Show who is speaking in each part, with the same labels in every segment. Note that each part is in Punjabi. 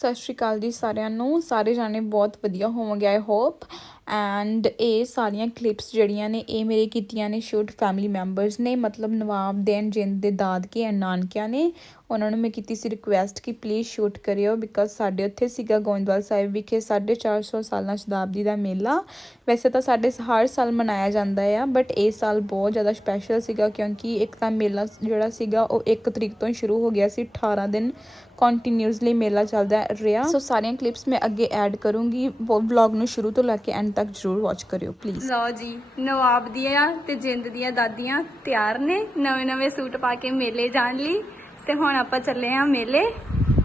Speaker 1: ਸਤਿ ਸ਼੍ਰੀ ਅਕਾਲ ਜੀ ਸਾਰਿਆਂ ਨੂੰ। ਸਾਰੇ ਜਾਣੇ ਬਹੁਤ ਵਧੀਆ ਹੋਵੋਗੇ ਆਈ ਹੋਪ ਐਂਡ ਇਹ ਸਾਰੀਆਂ ਕਲਿੱਪਸ ਜਿਹੜੀਆਂ ਨੇ, ਇਹ ਮੇਰੇ ਕੀਤੀਆਂ ਨੇ ਸ਼ੂਟ ਫੈਮਿਲੀ ਮੈਂਬਰਸ ਨੇ, ਮਤਲਬ ਨਵਾਬ ਦੇ ਐਂਡ ਜਿੰਦ ਦੇ ਦਾਦਕੇ ਐਂਡ ਨਾਨਕਿਆਂ ਨੇ। ਉਹਨਾਂ ਨੂੰ ਮੈਂ ਕੀਤੀ ਸੀ ਰਿਕੁਐਸਟ ਕਿ ਪਲੀਜ਼ ਸ਼ੂਟ ਕਰਿਓ ਬਿਕਾਜ਼ ਸਾਡੇ ਉੱਥੇ ਸੀਗਾ ਗੋਇੰਦਵਾਲ ਸਾਹਿਬ ਵਿਖੇ 450 ਸਾਲਾਂ ਸ਼ਤਾਬਦੀ ਦਾ ਮੇਲਾ। ਵੈਸੇ ਤਾਂ ਸਾਡੇ ਹਰ ਸਾਲ ਮਨਾਇਆ ਜਾਂਦਾ ਆ ਬਟ ਇਹ ਸਾਲ ਬਹੁਤ ਜ਼ਿਆਦਾ ਸਪੈਸ਼ਲ ਸੀਗਾ ਕਿਉਂਕਿ ਇੱਕ ਤਾਂ ਮੇਲਾ ਜਿਹੜਾ ਸੀਗਾ ਉਹ 1 ਤਰੀਕ ਤੋਂ ਸ਼ੁਰੂ ਹੋ ਗਿਆ ਸੀ 18 ਦਿਨ ਕੰਟੀਨਿਊਸਲੀ ਮੇਲਾ ਚੱਲਦਾ ਰਿਹਾ। ਸੋ ਸਾਰੀਆਂ ਕਲਿੱਪਸ ਮੈਂ ਅੱਗੇ ਐਡ ਕਰੂੰਗੀ ਵਲੌਗ ਨੂੰ ਸ਼ੁਰੂ ਤੋਂ ਲੈ ਕੇ ਐਂਡ ਤੱਕ ਜਰੂਰ ਵਾਚ ਕਰਿਓ ਪਲੀਜ਼
Speaker 2: ਲਓ ਜੀ, ਨਵਾਬ ਦੀਆਂ ਤੇ ਜਿੰਦ ਦੀਆਂ ਦਾਦੀਆਂ ਤਿਆਰ ਨੇ, ਨਵੇਂ ਨਵੇਂ ਸੂਟ ਪਾ ਕੇ ਮੇਲੇ ਜਾਣ ਲਈ। ਤੇ ਹੁਣ ਆਪਾਂ ਚੱਲੇ ਆ ਮੇਲੇ।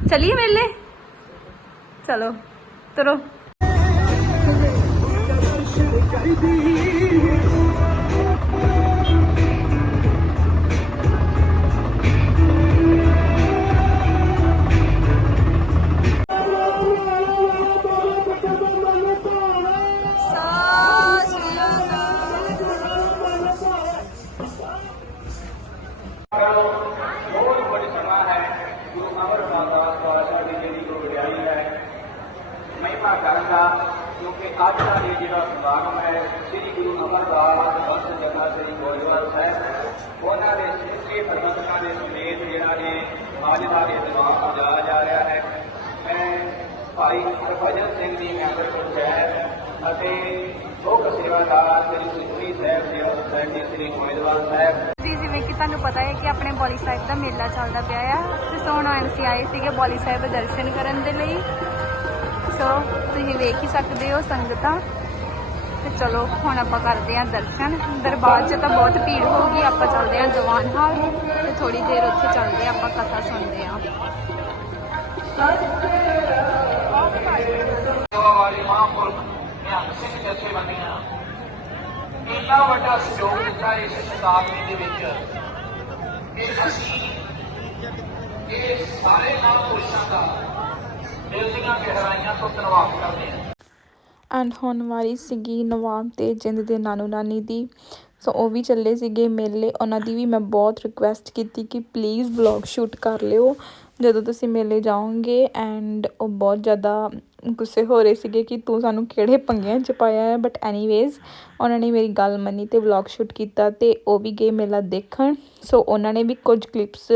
Speaker 2: ਚਲੀਏ ਮੇਲੇ? ਚਲੋ, ਤੁਰੋ।
Speaker 3: ਬਹੁਤ ਬੜੀ ਸਭਾ ਹੈ ਗੁਰੂ ਅਮਰਦਾਸ ਪਾਤਸ਼ਾਹ ਦੀ ਜਿਹੜੀ ਕੋ ਵਡਿਆਈ ਹੈ ਮਹਿਮਾ ਕਰਨ ਦਾ ਕਿਉਂਕਿ ਅੱਜ ਦਾ ਇਹ ਜਿਹੜਾ ਸਮਾਗਮ ਹੈ ਸ੍ਰੀ ਗੁਰੂ ਅਮਰਦਾਸ ਬਖਸ਼ ਜਗ੍ਹਾ ਸ੍ਰੀ ਗੋਇੰਦਵਾਲ ਸਾਹਿਬ ਉਹਨਾਂ ਦੇ ਸਿੱਖੇ ਪ੍ਰਬੰਧਕਾਂ ਦੇ ਸਮੇਤ ਜਿਹੜਾ ਇਹ ਅੱਜ ਦਾ ਇਹ ਦਿਮਾਗ ਸਜਾਇਆ ਜਾ ਰਿਹਾ ਹੈ ਮੈਂ ਭਾਈ ਹਰਭਜਨ ਸਿੰਘ ਜੀ ਮੈਂਬਰ ਪੰਚਾਇਤ ਅਤੇ ਲੋਕ ਸੇਵਾਦਾਰ ਸ੍ਰੀ ਸੁਖੀ ਸਾਹਿਬ ਜੀ ਸਾਹਿਬ ਜੀ ਸ੍ਰੀ ਗੋਇੰਦਵਾਲ ਸਾਹਿਬ
Speaker 2: ਜੀ ਜਿਵੇਂ ਕਿ ਤੁਹਾਨੂੰ ਪਤਾ ਹੈ ਕਿ ਆਪਣੇ ਬੋਲੀ ਸਾਹਿਬ ਦਾ ਮੇਲਾ ਚੱਲਦਾ ਪਿਆ ਆ। ਤੇ ਸੋਹਣਾ ਐਮਸੀ ਆਏ ਸੀਗੇ ਬੋਲੀ ਸਾਹਿਬ ਦੇ ਦਰਸ਼ਨ ਕਰਨ ਦੇ ਲਈ। ਸੋ ਤੁਸੀਂ ਵੇਖ ਹੀ ਸਕਦੇ ਹੋ ਸੰਗਤਾਂ। ਤੇ ਚਲੋ, ਹੁਣ ਆਪਾਂ ਕਰਦੇ ਹਾਂ ਦਰਸ਼ਨ। ਦਰਬਾਰ 'ਚ ਤਾਂ ਬਹੁਤ ਭੀੜ ਹੋਊਗੀ ਆਪਾਂ ਚੱਲਦੇ ਹਾਂ ਦੀਵਾਨ ਹਾਲ। ਤੇ ਥੋੜੀ ਦੇਰ ਉੱਥੇ ਚੱਲਦੇ ਹਾਂ, ਆਪਾਂ ਕਥਾ ਸੁਣਦੇ ਹਾਂ।
Speaker 3: ਸੇਵਾ ਵਾਲੇ ਮਹਾਂਪੁਰਖ ਨਿਹੰਗ ਸਿੰਘ ਜਥੇਬੰਦੀਆਂ ਇੰਨਾ ਵੱਡਾ ਸਹਿਯੋਗ ਦਿੱਤਾ ਇਸ ਸ਼ਤਾਬਦੀ ਦੇ ਵਿੱਚ ਕਿ ਅਸੀਂ ਇਹ ਸਾਰੇ ਮਹਾਂਪੁਰਸ਼ਾਂ ਦਾ ਦਿਲ ਦੀਆਂ ਗਹਿਰਾਈਆਂ ਤੋਂ ਧੰਨਵਾਦ ਕਰਦੇ ਹਾਂ।
Speaker 1: ਐਂਡ ਹੁਣ ਵਾਰੀ ਸੀਗੀ ਨਵਾਬ ਤੇ ਜਿੰਦ ਦੇ ਨਾਨੂ ਨਾਨੀ ਦੀ। ਸੋ ਉਹ ਵੀ ਚੱਲੇ ਸੀਗੇ ਮੇਲੇ। ਉਹਨਾਂ ਦੀ ਵੀ ਮੈਂ ਬਹੁਤ ਰਿਕੁਐਸਟ ਕੀਤੀ ਕਿ ਪਲੀਜ਼ ਵਲੌਗ ਸ਼ੂਟ ਕਰ ਲਿਓ। ਜਦੋਂ ਤੁਸੀਂ ਮੇਲੇ ਜਾਓਗੇ ਐਂਡ ਉਹ ਬਹੁਤ ਜ਼ਿਆਦਾ ਗੁੱਸੇ ਹੋ ਰਹੇ ਸੀਗੇ ਕਿ ਤੂੰ ਸਾਨੂੰ ਕਿਹੜੇ ਪੰਗਿਆਂ 'ਚ ਪਾਇਆ ਹੈ ਬਟ ਐਨੀਵੇਜ਼ ਉਹਨਾਂ ਨੇ ਮੇਰੀ ਗੱਲ ਮੰਨੀ ਤੇ ਵਲੌਗ ਸ਼ੂਟ ਕੀਤਾ ਤੇ ਉਹ ਵੀ ਗਏ ਮੇਲਾ ਦੇਖਣ। ਸੋ ਉਹਨਾਂ ਨੇ ਵੀ ਕੁਝ ਕਲਿੱਪਸ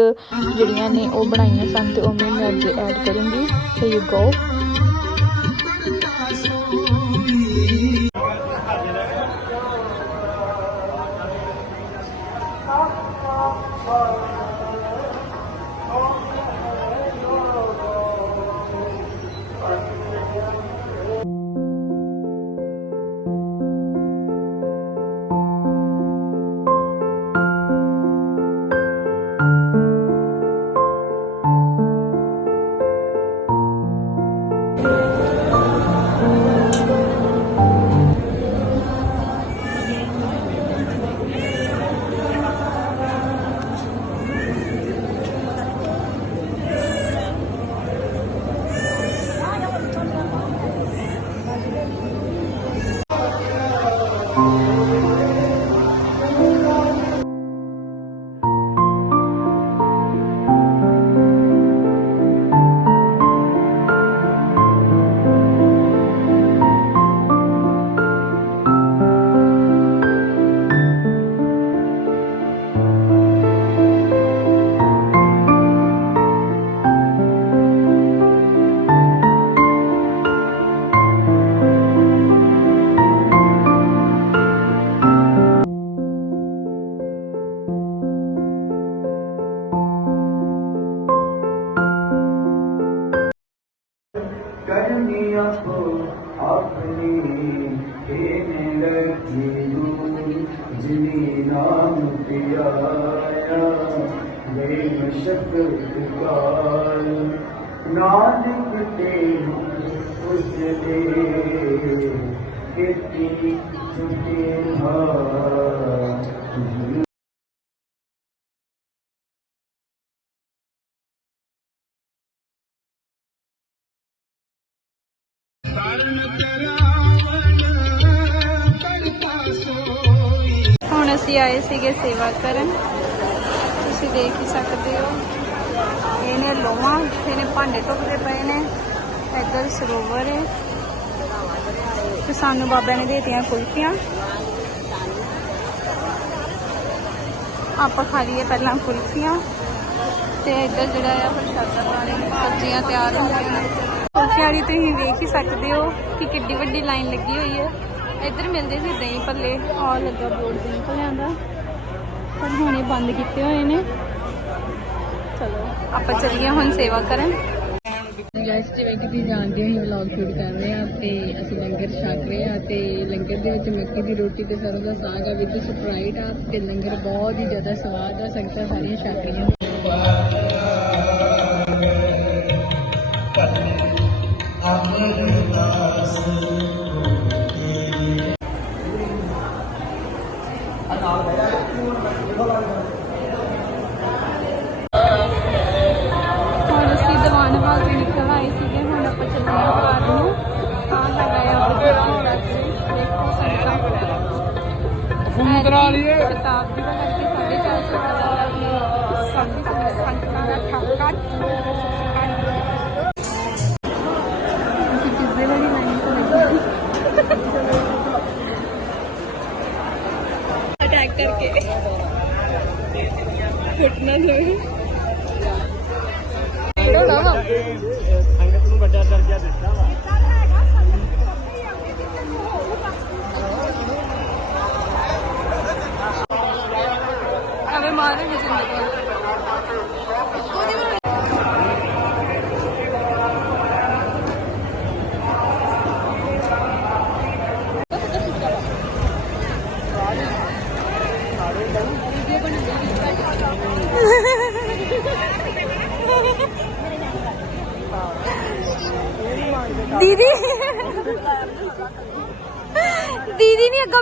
Speaker 1: ਜਿਹੜੀਆਂ ਨੇ ਉਹ ਬਣਾਈਆਂ ਸਨ ਤੇ ਉਹ ਮੈਂ ਮੈਂ ਅੱਗੇ ਐਡ ਕਰੂੰਗੀ। ਤੇ ਯੂ ਗੋ
Speaker 4: ਕਰਨੀ ਆਪਣੀ ਇਹਨੇ ਰੱਖੀ ਜਿਨੀ ਨਾਮ ਪਿਆਇਆ ਬੇਮਸ਼ਕਤ ਕਾਲ ਨਾਨਕ ਤੇ ਉਸ ਦੇ ਕਿਤੀ ਛੁਟੇ ਹਾਂ
Speaker 2: ਅਸੀਂ ਆਏ ਸੀਗੇ ਸੇਵਾ ਕਰਨ। ਤੁਸੀਂ ਦੇਖ ਹੀ ਸਕਦੇ ਹੋ। ਇਹਨੇ ਲੋਹਾਂ, ਇਹਨੇ ਭਾਂਡੇ ਧੁੱਪਦੇ ਪਏ ਨੇ। ਇੱਧਰ ਸਰੋਵਰ ਹੈ। ਤੇ ਸਾਨੂੰ ਬਾਬਾ ਨੇ ਦੇਤੀਆਂ ਕੁਲਫੀਆਂ। ਆਪਾਂ ਖਾ ਲਈਏ ਪਹਿਲਾਂ ਕੁਲਫੀਆਂ। ਤੇ ਇੱਧਰ ਜਿਹੜਾ ਆ ਪ੍ਰਸ਼ਾਦਾ ਪਾਣੀ ਸਬਜ਼ੀਆਂ ਤਿਆਰ ਹੋ ਗਈਆਂ। ਕੁਲਫੀਆਂ ਦੀ ਤੁਸੀਂ ਵੇਖ ਹੀ ਸਕਦੇ ਹੋ ਕਿ ਕਿੱਡੀ ਵੱਡੀ ਲਾਈਨ ਲੱਗੀ ਹੋਈ ਹੈ। ਇੱਧਰ ਮਿਲਦੇ ਸੀ ਦਹੀਂ ਭੱਲੇ ਆ ਲੱਗਾ ਬੋਰਡ ਦਹੀਂ ਭੱਲਿਆਂ ਦਾ। ਪਰ ਹੁਣ ਇਹ ਬੰਦ ਕੀਤੇ ਹੋਏ ਨੇ। ਚਲੋ ਆਪਾਂ ਚੱਲੀਏ ਹੁਣ ਸੇਵਾ ਕਰਨ।
Speaker 5: ਗਾਇਸ ਜਿਵੇਂ ਕਿ ਤੁਸੀਂ ਜਾਣਦੇ ਹੋ ਅਸੀਂ ਵਲੌਗ ਸ਼ੂਟ ਕਰ ਰਹੇ ਹਾਂ ਤੇ ਅਸੀਂ ਲੰਗਰ ਛਕ ਰਹੇ ਹਾਂ ਤੇ ਲੰਗਰ ਦੇ ਵਿੱਚ ਮੱਕੀ ਦੀ ਰੋਟੀ ਤੇ ਸਰੋਂ ਦਾ ਸਾਗ ਆ ਵਿਦ ਸਪਰਾਈਟ ਆ ਤੇ ਲੰਗਰ ਬਹੁਤ ਹੀ ਜ਼ਿਆਦਾ ਸਵਾਦ ਆ ਸੰਗਤਾਂ ਸਾਰੀਆਂ ਛਕ ਰਹੀਆਂ
Speaker 2: ਕਰਾ ਅਵੇ ਮਾਰੇ ਵਿੱਚ ਜ਼ਿੰਦਗੀ ਦੀਦੀ ਦੀਦੀ ਨਹੀਂ ਅੱਗੋਂ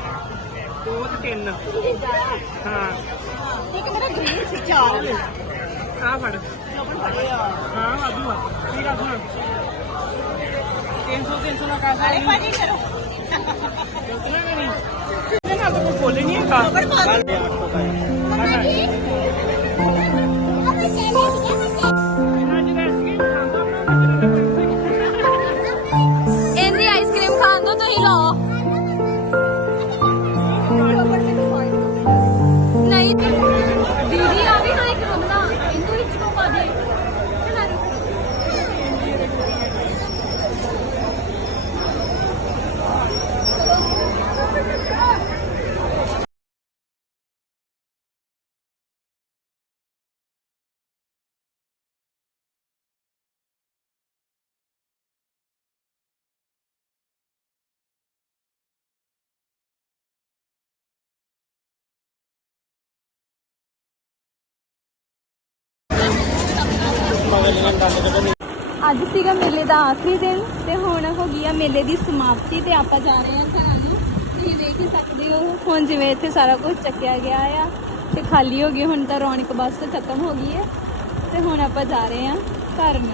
Speaker 6: ਦੋ
Speaker 4: ਤੇ ਤਿੰਨ। ਹਾਂ।
Speaker 6: ਇੱਕ ਮੇਰਾ ਗ੍ਰੀਨ ਸੀ ਚਾਰ
Speaker 4: ਆ ਫੜ। ਹਾਂ ਵਾਧੂ ਆ। ਠੀਕ ਆ ਸੁਣ। 300 300 ਦਾ ਕਾਸਾ
Speaker 6: ਅਰੇ ਭਾਜੀ ਕਰੋ।
Speaker 4: ਇਹਦੇ ਨਾਲ ਤਾਂ ਕੋਈ ਬੋਲੇ ਨਹੀਂ ਹੈਗਾ। ਅੱਜ
Speaker 2: ਦਾ। ਅੱਜ ਸੀਗਾ ਮੇਲੇ ਦਾ ਆਖਰੀ ਦਿਨ ਤੇ ਹੁਣ ਹੋ ਗਈ ਆ ਮੇਲੇ ਦੀ ਸਮਾਪਤੀ ਤੇ ਆਪਾਂ ਜਾ ਰਹੇ ਹਾਂ ਘਰਾਂ ਨੂੰ। ਤੁਸੀਂ ਦੇਖ ਹੀ ਸਕਦੇ ਹੋ, ਹੁਣ ਜਿਵੇਂ ਇੱਥੇ ਸਾਰਾ ਕੁਝ ਚੱਕਿਆ ਗਿਆ ਆ ਤੇ ਖਾਲੀ ਹੋ ਗਈ, ਹੁਣ ਤਾਂ ਰੌਣਕ ਬਸ ਖਤਮ ਹੋ ਗਈ ਹੈ ਤੇ ਹੁਣ ਆਪਾਂ ਜਾ ਰਹੇ ਹਾਂ ਘਰ ਨੂੰ।